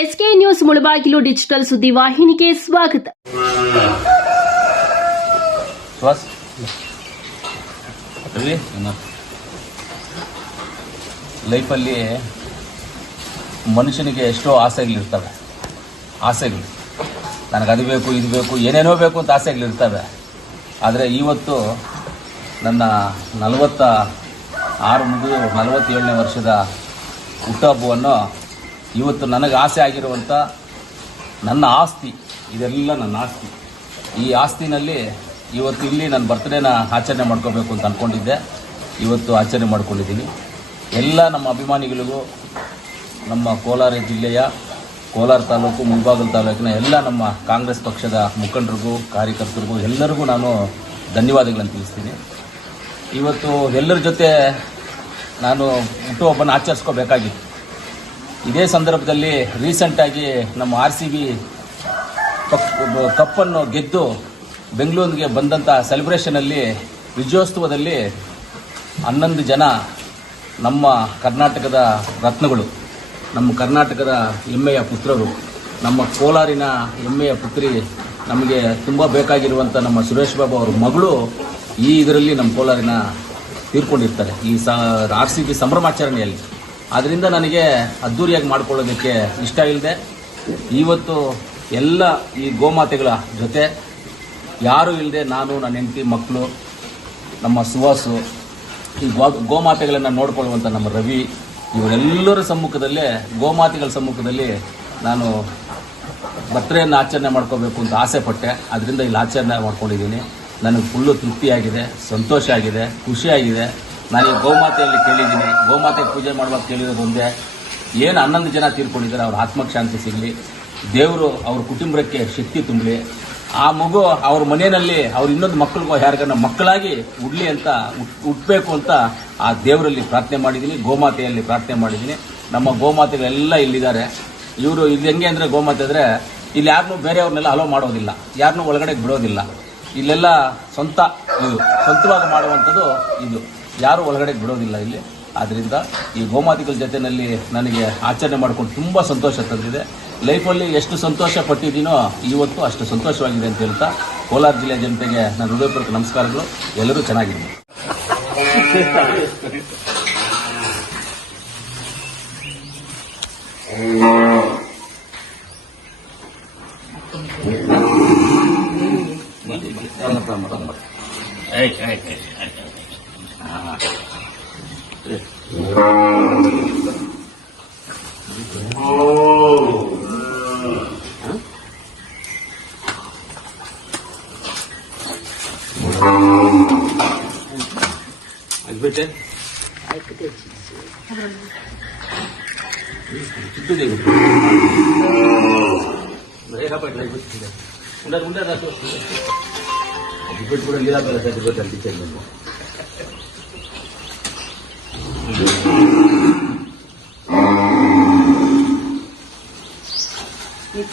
SK news Mulbagal digital ಸುದ್ದಿ ವಾಹಿನಿಗೆ ಸ್ವಾಗತ. ಲೈಫಲ್ಲಿ ಮನುಷ್ಯನಿಗೆ ಎಷ್ಟೋ ಆಸೆಗಳಿರ್ತವೆ ಆಸೆಗಳು. ನನಗೆ ಅದು ಬೇಕು, ಇದು ಬೇಕು, ಏನೇನೋ ಬೇಕು ಅಂತ ಆಸೆಗಳಿರ್ತವೆ ಆದರೆ ಇವತ್ತು ನನ್ನ ನಲವತ್ತ ಆರು ಮುಗಿದು ನಲವತ್ತೇಳನೇ ವರ್ಷದ ಹುಟ್ಟುಹಬ್ಬವನ್ನು ಇವತ್ತು ನನಗೆ ಆಸೆ ಆಗಿರುವಂಥ ನನ್ನ ಆಸ್ತಿ, ಇದೆಲ್ಲ ನನ್ನ ಆಸ್ತಿ. ಈ ಆಸ್ತಿನಲ್ಲಿ ಇವತ್ತು ಇಲ್ಲಿ ನನ್ನ ಬರ್ತ್ಡೇನ ಆಚರಣೆ ಮಾಡ್ಕೋಬೇಕು ಅಂತ ಅಂದ್ಕೊಂಡಿದ್ದೆ ಇವತ್ತು ಆಚರಣೆ ಮಾಡ್ಕೊಂಡಿದ್ದೀನಿ. ಎಲ್ಲ ನಮ್ಮ ಅಭಿಮಾನಿಗಳಿಗೂ, ನಮ್ಮ ಕೋಲಾರ ಜಿಲ್ಲೆಯ ಕೋಲಾರ ತಾಲೂಕು ಮುಳಬಾಗಿಲು ತಾಲೂಕಿನ ಎಲ್ಲ ನಮ್ಮ ಕಾಂಗ್ರೆಸ್ ಪಕ್ಷದ ಮುಖಂಡರಿಗೂ, ಕಾರ್ಯಕರ್ತರಿಗೂ ಎಲ್ಲರಿಗೂ ನಾನು ಧನ್ಯವಾದಗಳನ್ನು ತಿಳಿಸ್ತೀನಿ. ಇವತ್ತು ಎಲ್ಲರ ಜೊತೆ ನಾನು ಹುಟ್ಟುಹಬ್ಬನ ಆಚರಿಸ್ಕೋಬೇಕಾಗಿತ್ತು. ಇದೇ ಸಂದರ್ಭದಲ್ಲಿ ರೀಸೆಂಟಾಗಿ ನಮ್ಮ ಆರ್ ಸಿ ಬಿ ಕಪ್ಪನ್ನು ಗೆದ್ದು ಬೆಂಗಳೂರಿಗೆ ಬಂದಂಥ ಸೆಲೆಬ್ರೇಷನಲ್ಲಿ ವಿಜಯೋತ್ಸವದಲ್ಲಿ ಹನ್ನೊಂದು ಜನ ನಮ್ಮ ಕರ್ನಾಟಕದ ರತ್ನಗಳು, ನಮ್ಮ ಕರ್ನಾಟಕದ ಹೆಮ್ಮೆಯ ಪುತ್ರರು, ನಮ್ಮ ಕೋಲಾರಿನ ಹೆಮ್ಮೆಯ ಪುತ್ರಿ, ನಮಗೆ ತುಂಬ ಬೇಕಾಗಿರುವಂಥ ನಮ್ಮ ಸುರೇಶ್ ಬಾಬು ಅವರ ಮಗಳು ಈ ಇದರಲ್ಲಿ ನಮ್ಮ ಕೋಲಾರಿನ ತೀರ್ಕೊಂಡಿರ್ತಾರೆ. ಈ ಸ ಆರ್ ಸಿ ಬಿ ಸಂಭ್ರಮಾಚರಣೆಯಲ್ಲಿ. ಅದರಿಂದ ನನಗೆ ಅದ್ಧೂರಿಯಾಗಿ ಮಾಡ್ಕೊಳ್ಳೋದಕ್ಕೆ ಇಷ್ಟ ಇಲ್ಲದೆ ಇವತ್ತು ಎಲ್ಲ ಈ ಗೋಮಾತೆಗಳ ಜೊತೆ ಯಾರೂ ಇಲ್ಲದೆ ನಾನು, ನನ್ನ ಹೆಂಡತಿ ಮಕ್ಕಳು ನಮ್ಮ ಸುವಾಸು, ಈ ಗೋ, ಗೋಮಾತೆಗಳನ್ನು ನೋಡ್ಕೊಳ್ಳುವಂಥ ನಮ್ಮ ರವಿ, ಇವರೆಲ್ಲರ ಸಮ್ಮುಖದಲ್ಲೇ, ಗೋಮಾತೆಗಳ ಸಮ್ಮುಖದಲ್ಲಿ ನಾನು ಬರ್ತ್ಡೇಯನ್ನು ಆಚರಣೆ ಮಾಡ್ಕೋಬೇಕು ಅಂತ ಆಸೆ ಪಟ್ಟೆ. ಅದರಿಂದ ಇಲ್ಲಿ ಆಚರಣೆ ಮಾಡ್ಕೊಂಡಿದ್ದೀನಿ. ನನಗೆ ಫುಲ್ಲು ತೃಪ್ತಿಯಾಗಿದೆ, ಸಂತೋಷ ಆಗಿದೆ ಖುಷಿಯಾಗಿದೆ ನಾನು ಈ ಗೋಮಾತೆಯಲ್ಲಿ ಕೇಳಿದ್ದೀನಿ. ಗೋಮಾತೆ ಪೂಜೆ ಮಾಡುವಾಗ ಕೇಳಿರೋದು ಒಂದೇ, ಏನು ಹನ್ನೊಂದು ಜನ ತೀರ್ಕೊಂಡಿದ್ದಾರೆ, ಅವ್ರ ಆತ್ಮಕ್ಕೆ ಶಾಂತಿ ಸಿಗಲಿ, ದೇವರು ಅವ್ರ ಕುಟುಂಬಕ್ಕೆ ಶಕ್ತಿ ತುಂಬಲಿ, ಆ ಮಗು ಅವ್ರ ಮನೆಯಲ್ಲಿ ಅವ್ರ ಇನ್ನೊಂದು ಮಕ್ಕಳಿಗೋ ಯಾರಿಗನ್ನ ಮಕ್ಕಳಾಗಿ ಉಡ್ಲಿ ಅಂತ ಹುಟ್ಟಬೇಕು ಅಂತ ಆ ದೇವರಲ್ಲಿ ಪ್ರಾರ್ಥನೆ ಮಾಡಿದ್ದೀನಿ, ಗೋಮಾತೆಯಲ್ಲಿ ಪ್ರಾರ್ಥನೆ ಮಾಡಿದ್ದೀನಿ. ನಮ್ಮ ಗೋಮಾತೆಗಳೆಲ್ಲ ಇಲ್ಲಿದ್ದಾರೆ. ಇವರು ಇಲ್ಲಿ ಹೆಂಗೆ ಅಂದರೆ ಗೋಮಾತೆ ಅಂದರೆ, ಇಲ್ಲಿ ಯಾರನ್ನೂ ಬೇರೆಯವ್ರನ್ನೆಲ್ಲ ಅಲೋ ಮಾಡೋದಿಲ್ಲ. ಯಾರನ್ನೂ ಒಳಗಡೆ ಬಿಡೋದಿಲ್ಲ. ಇಲ್ಲೆಲ್ಲ ಸ್ವಂತ ಇದು, ಸ್ವಂತವಾಗಿ ಮಾಡುವಂಥದ್ದು ಇದು. ಯಾರು ಒಳಗಡೆ ಬಿಡೋದಿಲ್ಲ ಇಲ್ಲಿ. ಆದ್ದರಿಂದ ಈ ಗೋಮಾತಿಗಳ ಜೊತೆಯಲ್ಲಿ ನನಗೆ ಆಚರಣೆ ಮಾಡ್ಕೊಂಡು ತುಂಬ ಸಂತೋಷ ತಂದಿದೆ. ಲೈಫಲ್ಲಿ ಎಷ್ಟು ಸಂತೋಷ ಪಟ್ಟಿದ್ದೀನೋ ಇವತ್ತು ಅಷ್ಟು ಸಂತೋಷವಾಗಿದೆ ಅಂತ ಹೇಳ್ತಾ ಕೋಲಾರ ಜಿಲ್ಲೆ ಜನತೆಗೆ ನನ್ನ ಹೃದಯಪೂರ್ವಕ ನಮಸ್ಕಾರಗಳು. ಎಲ್ಲರೂ ಚೆನ್ನಾಗಿದ್ದೀನಿ ಆಗ್ಬಿಟ್ಟೆ ¿Qué te digo? Deja para que la Una segunda de las dos. Aquí fue el problema para hacer que fuera el ticket mismo. ¿Y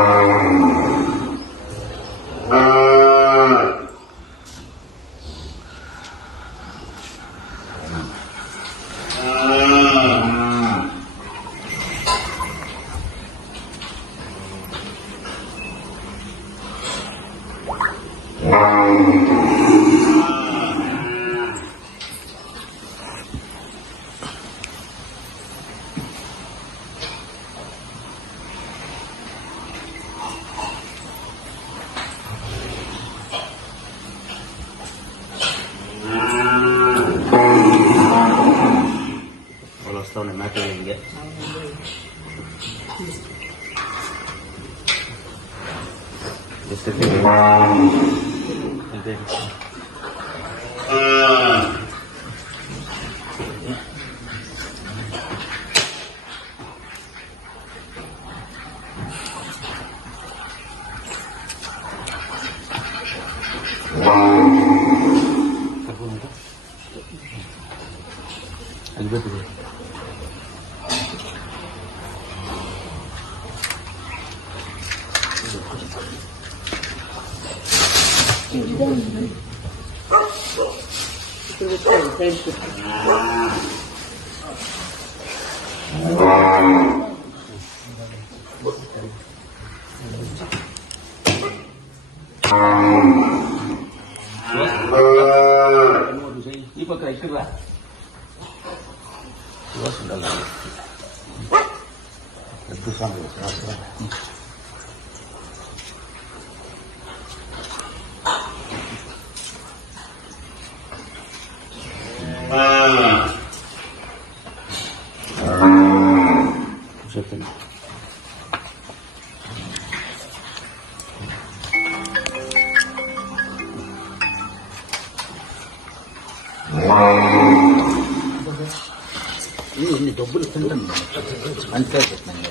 Bye. tahun anak tuh lagi Thank you. itu. Ibu kira ఇన్ని డబ్బులు తింటాను. అంతే చెప్తాను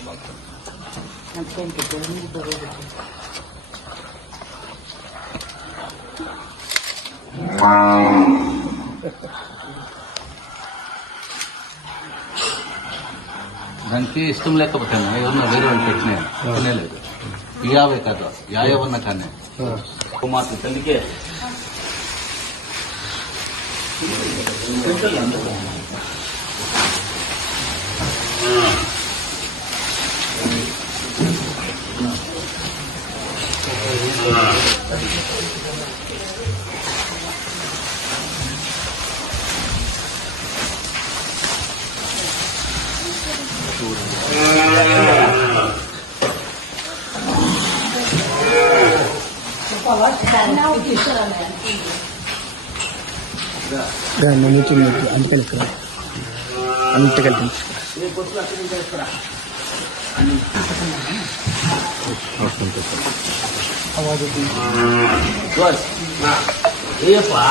దానికి ఇష్టం లేకపోతే ఏమన్నా వేరే వాళ్ళు పెట్టినాయి తినలేదు యాభై కదా. యాయవన్న కన్నా కుమార్తె తల్లికే. 跟这两个 కూర్చుని అంత కలిసి అంత కలిసి ఏపా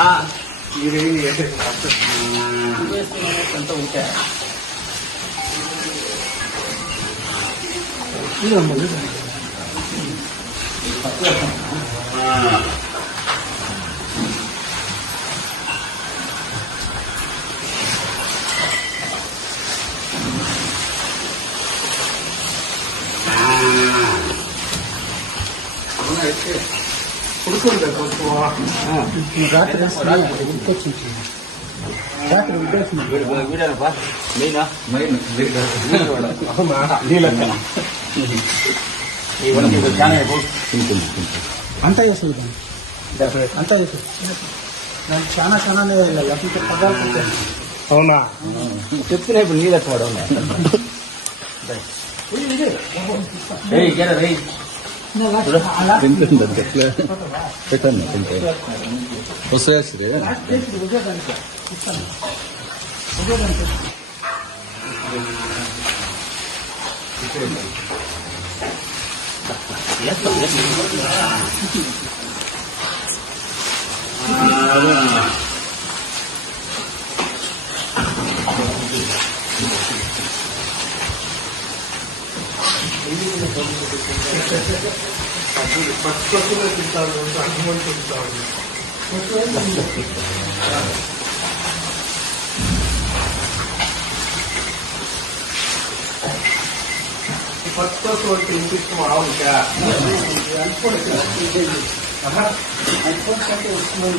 ఇదేమి ఎంత ఉంటే 이거 한번 해봐. అంతా చేస్తుంది అంతా చేస్తుంది చాలా చాలా అవునా చెప్తున్నా ఇప్పుడు నీళ్ళు ఎక్కువ తింటుందండి ఎట్లా పెట్టండి తింటే వస్తాయి Thank you. పక్షులు తింటారు అటువంటి తింటారు పక్షులతో తినిపిస్తున్నావుగా అనుకోండి అనుకోకపోతే వస్తున్నాను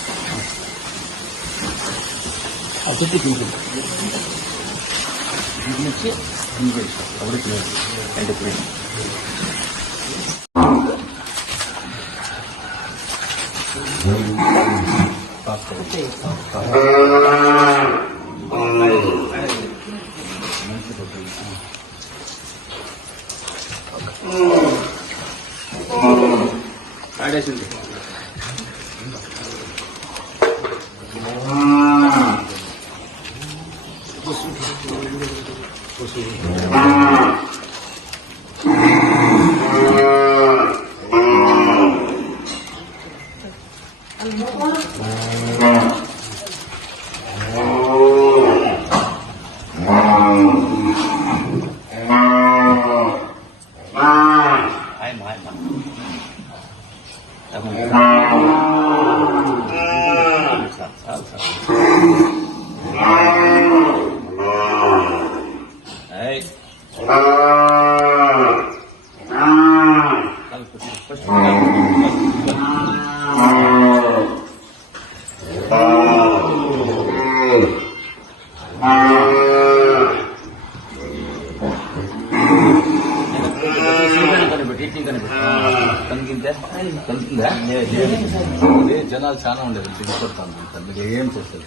ఆ చెట్టు పింకింది ఇది వచ్చి ఒరిజినల్ అండ్ ఆడేసింది. 你们过 జనాలు చాలా ఉండేది తినిపోతాను మీకు ఏం చేస్తారు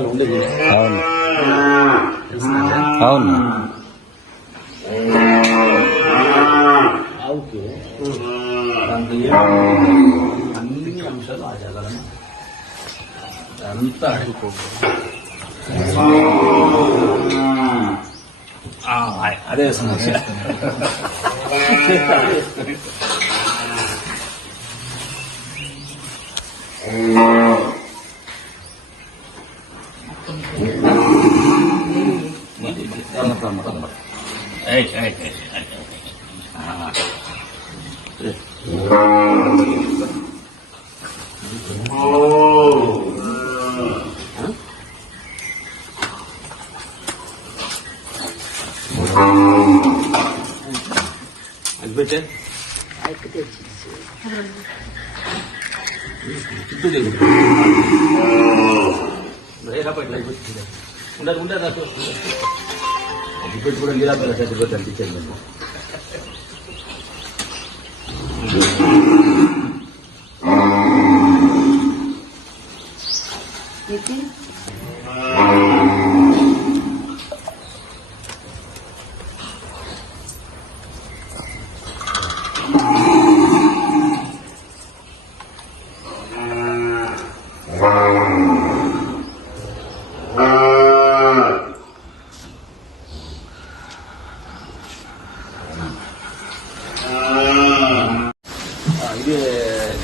కష్టాలు ఉండేవి అవును. అవును. ఆవుకి అన్ని అంశాలు ఆచారం అంతా అదే సమస్య. ఏయ్, ఏయ్, ఏయ్, ఏయ్. ఆ. అది saya sebut dan dicek.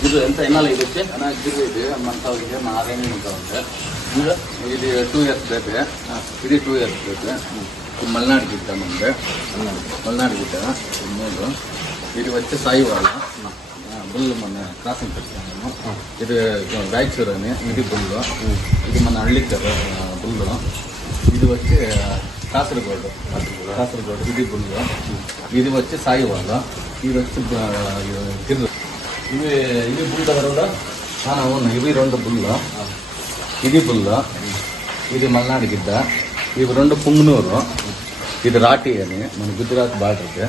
ಇದು ಎಂತ ಏನಲ್ಲ ಇದಕ್ಕೆ? ಹಣ ಗಿರು ಇದೆ ಮಂತವ್ರಿಗೆ ನಾರಾಯಣ ಮಂತವ್ರಿಗೆ ಇದು ಟೂ ಇಯರ್ಸ್ ಬೇಕೆ? ಇದು ಟೂ ಇಯರ್ಸ್ ಬೇಕೆ? ಇದು ಮಲ್ನಾಡು ಗಿಡ್ಡ ನಮಗೆ ಮಲ್ನಾಡು ಗಿಡ್ಡ ಮೂರು ಇದು ವಚ್ಚ ಸಾಯಿವಾಳ ಬುಲ್ಲು ಮೊನ್ನೆ ಕ್ರಾಸಿಂಗ್ ಕಟ್ಟಾನು ಇದು ರಾಯಚೂರನೆ ಇದು ಬುಲ್ಲು ಇದು ಮೊನ್ನೆ ಹಳ್ಳಿಕರ ಬುಲ್ಲು ಇದು ವಚ್ಚ ಕಾಸರಗೋಡು. ಕಾಸರಗೋಡು. ಇದು ಬುಲ್ಲು ಇದು ವಚ್ಚ ಸಾಯಿವಾಳ ಇದು ವಚ್ಚ ಗಿರ್ರು ఇవి ఇవి బుల్ అవును ఇవి రెండు బుల్ ఇది బుల్ల. ఇది మల్నాడు గిద్ద ఇవి రెండు పుంగనూరు. ఇది రాటి అని. మన గుజరాత్ బార్డర్కి.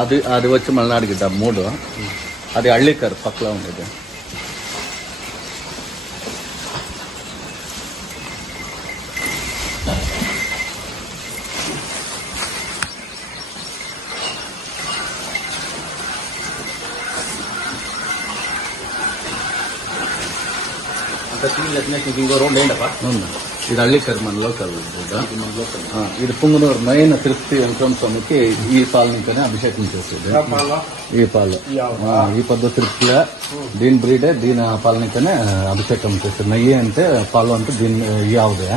అది అది వచ్చి మల్నాడు గిద్ద మూడు. అది హಳ್ಳಿకర్ పక్కలో ఉండేది. ఇది ಲಗ್ನ ಹಿಂಗೆ ರೋಡ್ ಏನಪ್ಪ ఇది పుంగునూరు మెయిన్ తిరుపతి వెంకటరమ స్వామికి ఈ పాల నుంచే అభిషేకం చేస్తుంది ఈ పాలు. ఈ పద్ధతి తిరుపతిలో దీని బ్రీడే దీని పాల అభిషేకం చేస్తుంది నెయ్యి అంటే పాలు అంటే దీన్ని ఈ ఆవుదే.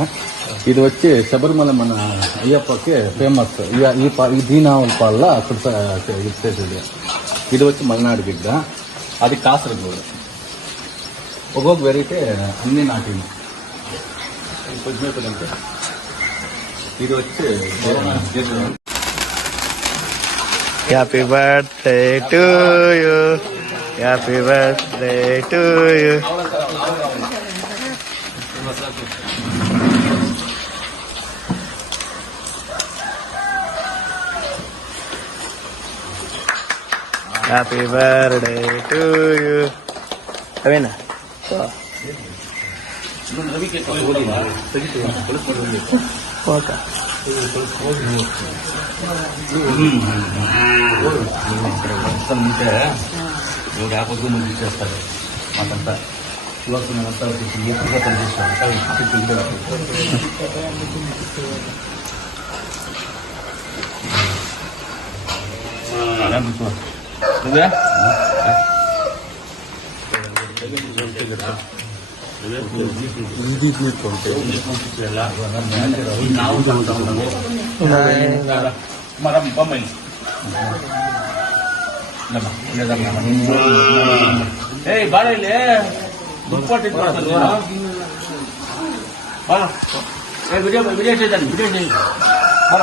ఇది వచ్చి శబరిమల మన అయ్యప్పకి ఫేమస్ ఈ దీని ఆవుల పాల అక్కడ ఇది చేసేది. ఇది వచ్చి మల్నాడు బిడ్డ అది కాసరగోడు. ఒక్కొక్క వెరైతే అన్ని నాటింది. కొద్దిమేపలు అంటే ఇది వచ్చి happy birthday to you happy birthday to you happy birthday to you అవేనా ಓಕೆ అసలు ఉంటే ఇవాళ యాపకు ముందు చేస్తారు మాకంతా ఇవాళ అంతా ఎప్పుడు పని చేస్తారు నువ్వే ನಾವು ಮರ ಬೊಮ್ಮಲಿ ಏಯ್ ಬಾಳ ಇಲ್ಲಿ ದುಪ್ಪಟ್ಟು ಬಾಳ ಏ ವಿಡಿಯೋ ವಿಡಿಯೋ ಇದ್ದಾನೆ ವಿಡಿಯೋ ಬಾಳ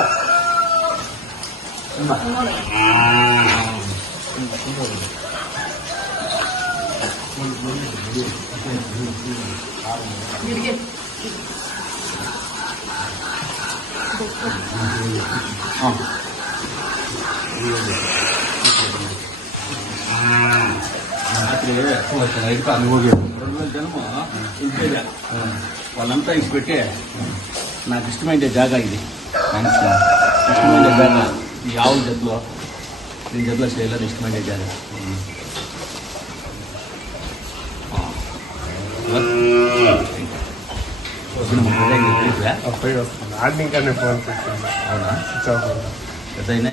రాత్రి రైతు అన్ని పోయి రెండు వేల జనము ఇంకేదే వాళ్ళంతా ఇసి పెట్టి నాకు ఇష్టమైన జాగా ఇది ఇష్టమైన జాగా ఈ ఆవుల జతలో ఈ జతలో చేయాలని ఇష్టమైన జాగా అవునా?